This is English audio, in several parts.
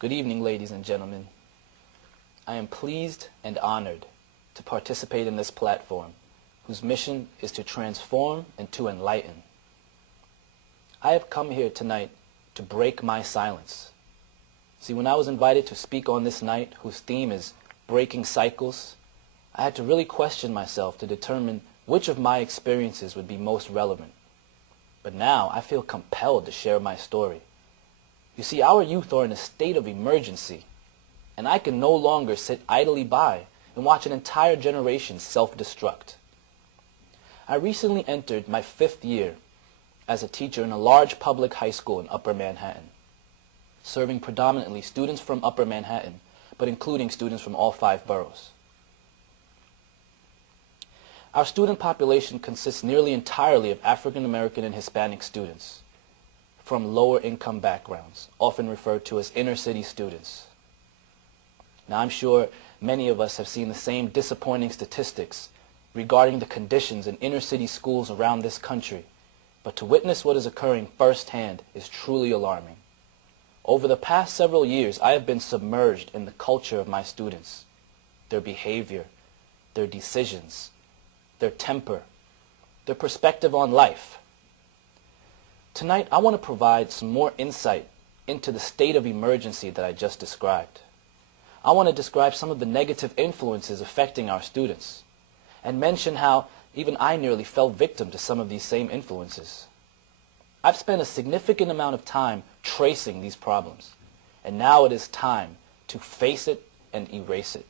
Good evening, ladies and gentlemen. I am pleased and honored to participate in this platform, whose mission is to transform and to enlighten. I have come here tonight to break my silence. See, when I was invited to speak on this night, whose theme is breaking cycles, I had to really question myself to determine which of my experiences would be most relevant. But now I feel compelled to share my story. You see, our youth are in a state of emergency, and I can no longer sit idly by and watch an entire generation self-destruct. I recently entered my 5th year as a teacher in a large public high school in Upper Manhattan, serving predominantly students from Upper Manhattan, but including students from all 5 boroughs. Our student population consists nearly entirely of African American and Hispanic students from lower income backgrounds, often referred to as inner city students. Now, I'm sure many of us have seen the same disappointing statistics regarding the conditions in inner city schools around this country, but to witness what is occurring firsthand is truly alarming. Over the past several years, I have been submerged in the culture of my students, their behavior, their decisions, their temper, their perspective on life. Tonight, I want to provide some more insight into the state of emergency that I just described. I want to describe some of the negative influences affecting our students and mention how even I nearly fell victim to some of these same influences. I've spent a significant amount of time tracing these problems, and now it is time to face it and erase it.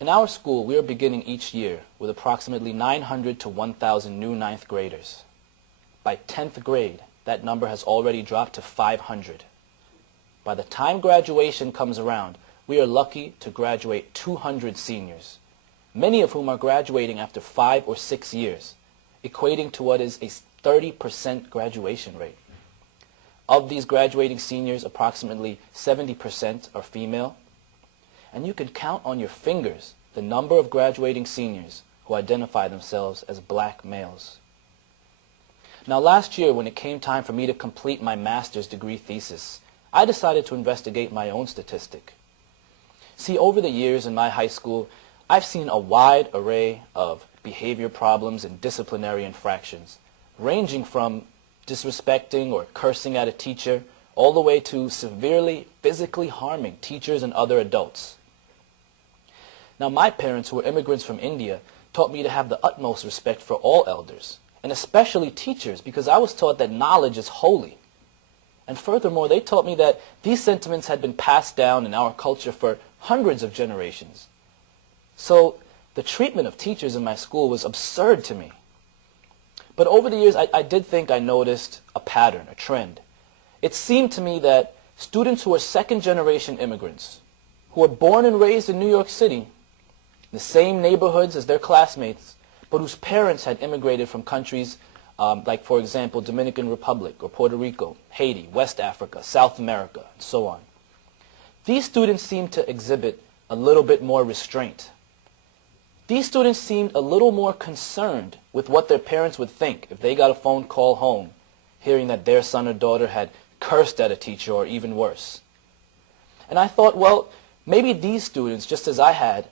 In our school, we are beginning each year with approximately 900 to 1,000 new 9th graders. By 10th grade, that number has already dropped to 500. By the time graduation comes around, we are lucky to graduate 200 seniors, many of whom are graduating after 5 or 6 years, equating to what is a 30% graduation rate. Of these graduating seniors, approximately 70% are female, and you can count on your fingers the number of graduating seniors who identify themselves as black males. Now, last year, when it came time for me to complete my master's degree thesis, I decided to investigate my own statistic. See, over the years in my high school, I've seen a wide array of behavior problems and disciplinary infractions, ranging from disrespecting or cursing at a teacher, all the way to severely physically harming teachers and other adults. Now, my parents, who were immigrants from India, taught me to have the utmost respect for all elders, and especially teachers, because I was taught that knowledge is holy. And furthermore, they taught me that these sentiments had been passed down in our culture for hundreds of generations. So the treatment of teachers in my school was absurd to me. But over the years, I did think I noticed a pattern, a trend. It seemed to me that students who are second-generation immigrants, who were born and raised in New York City, the same neighborhoods as their classmates, but whose parents had immigrated from countries like, for example, Dominican Republic or Puerto Rico, Haiti, West Africa, South America, and so on. These students seemed to exhibit a little bit more restraint. These students seemed a little more concerned with what their parents would think if they got a phone call home, hearing that their son or daughter had cursed at a teacher or even worse. And I thought, well, maybe these students, just as I had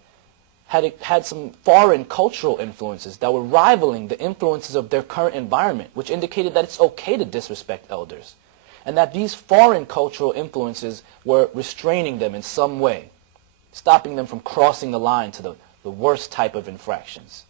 some foreign cultural influences that were rivaling the influences of their current environment, which indicated that it's okay to disrespect elders, and that these foreign cultural influences were restraining them in some way, stopping them from crossing the line to the worst type of infractions.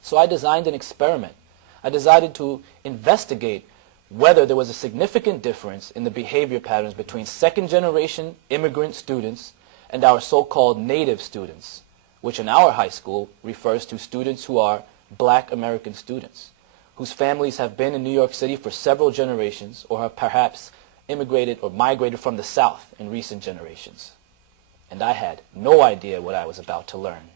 So I designed an experiment. I decided to investigate whether there was a significant difference in the behavior patterns between second-generation immigrant students and our so-called native students, which in our high school refers to students who are black American students, whose families have been in New York City for several generations or have perhaps immigrated or migrated from the South in recent generations. And I had no idea what I was about to learn.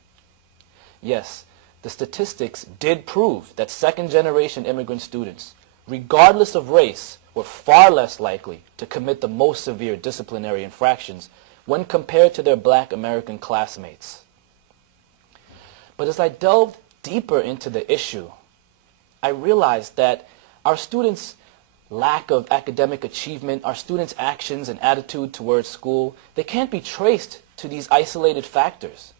Yes, the statistics did prove that second-generation immigrant students, regardless of race, were far less likely to commit the most severe disciplinary infractions when compared to their black American classmates. But as I delved deeper into the issue, I realized that our students lack of academic achievement, our students' actions and attitude towards school, they can't be traced to these isolated factors.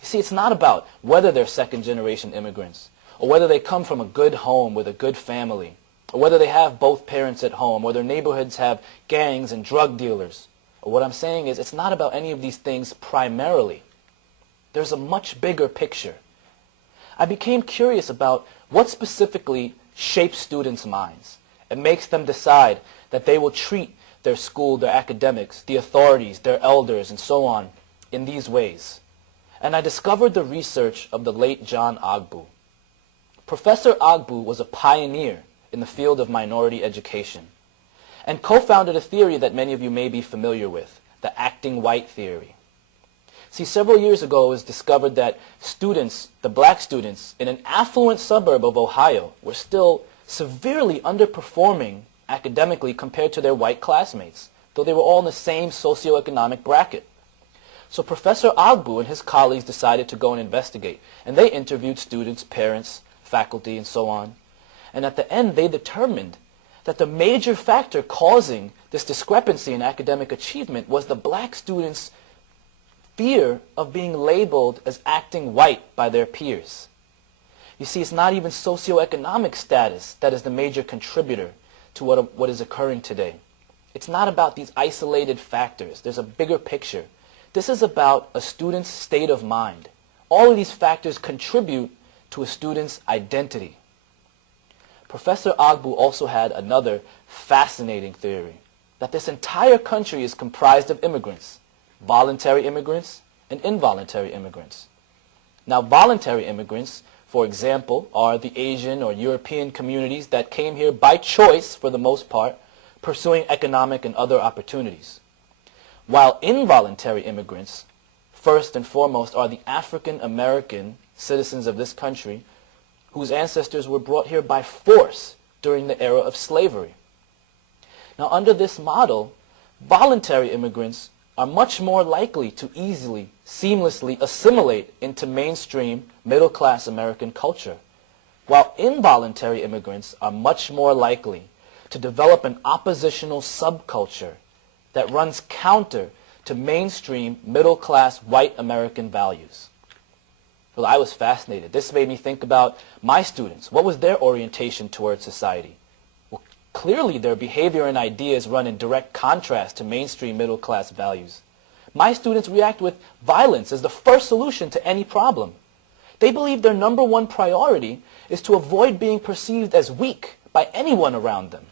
You see, it's not about whether they're second-generation immigrants, or whether they come from a good home with a good family, or whether they have both parents at home, or their neighborhoods have gangs and drug dealers. Or what I'm saying is, it's not about any of these things primarily. There's a much bigger picture. I became curious about what specifically shapes students' minds and makes them decide that they will treat their school, their academics, the authorities, their elders, and so on in these ways. And I discovered the research of the late John Ogbu. Professor Ogbu was a pioneer in the field of minority education and co-founded a theory that many of you may be familiar with, the acting white theory. See, several years ago it was discovered that students, the black students, in an affluent suburb of Ohio were still severely underperforming academically compared to their white classmates, though they were all in the same socioeconomic bracket. So Professor Ogbu and his colleagues decided to go and investigate, and they interviewed students, parents, faculty, and so on. And at the end, they determined that the major factor causing this discrepancy in academic achievement was the black students' fear of being labeled as acting white by their peers. You see, it's not even socioeconomic status that is the major contributor to what is occurring today. It's not about these isolated factors. There's a bigger picture. This is about a student's state of mind. All of these factors contribute to a student's identity. Professor Ogbu also had another fascinating theory, that this entire country is comprised of immigrants, voluntary immigrants and involuntary immigrants. Now, voluntary immigrants, for example, are the Asian or European communities that came here by choice, for the most part, pursuing economic and other opportunities. While involuntary immigrants, first and foremost, are the African American citizens of this country whose ancestors were brought here by force during the era of slavery. Now, under this model, voluntary immigrants are much more likely to easily, seamlessly assimilate into mainstream middle-class American culture, while involuntary immigrants are much more likely to develop an oppositional subculture that runs counter to mainstream middle-class white American values. Well, I was fascinated. This made me think about my students. What was their orientation towards society? Well, clearly their behavior and ideas run in direct contrast to mainstream middle-class values. My students react with violence as the first solution to any problem. They believe their number one priority is to avoid being perceived as weak by anyone around them.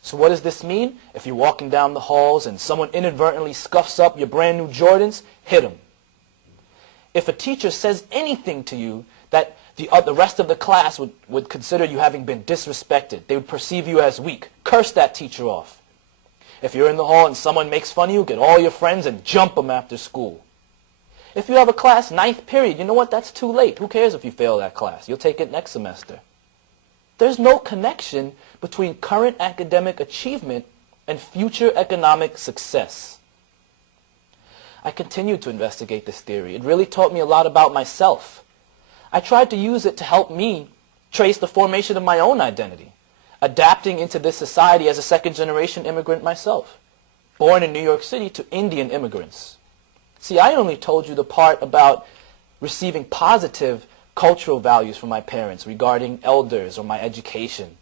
So what does this mean? If you're walking down the halls and someone inadvertently scuffs up your brand new Jordans, hit them. If a teacher says anything to you that the rest of the class would consider you having been disrespected, they would perceive you as weak, curse that teacher off. If you're in the hall and someone makes fun of you, get all your friends and jump them after school. If you have a class, 9th period, you know what? That's too late. Who cares if you fail that class? You'll take it next semester. There's no connection between current academic achievement and future economic success. I continued to investigate this theory. It really taught me a lot about myself. I tried to use it to help me trace the formation of my own identity, adapting into this society as a second-generation immigrant myself, born in New York City to Indian immigrants. See, I only told you the part about receiving positive cultural values from my parents regarding elders or my education.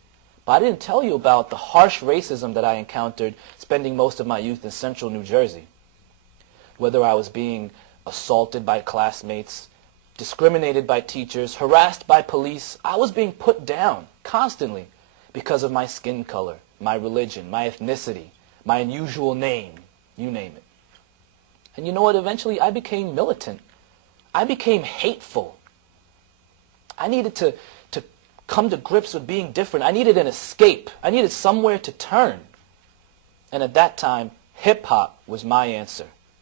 But I didn't tell you about the harsh racism that I encountered spending most of my youth in central New Jersey. Whether I was being assaulted by classmates, discriminated by teachers, harassed by police, I was being put down constantly because of my skin color, my religion, my ethnicity, my unusual name, you name it. And you know what? Eventually I became militant. I became hateful. I needed to come to grips with being different. I needed an escape. I needed somewhere to turn. And at that time, hip-hop was my answer.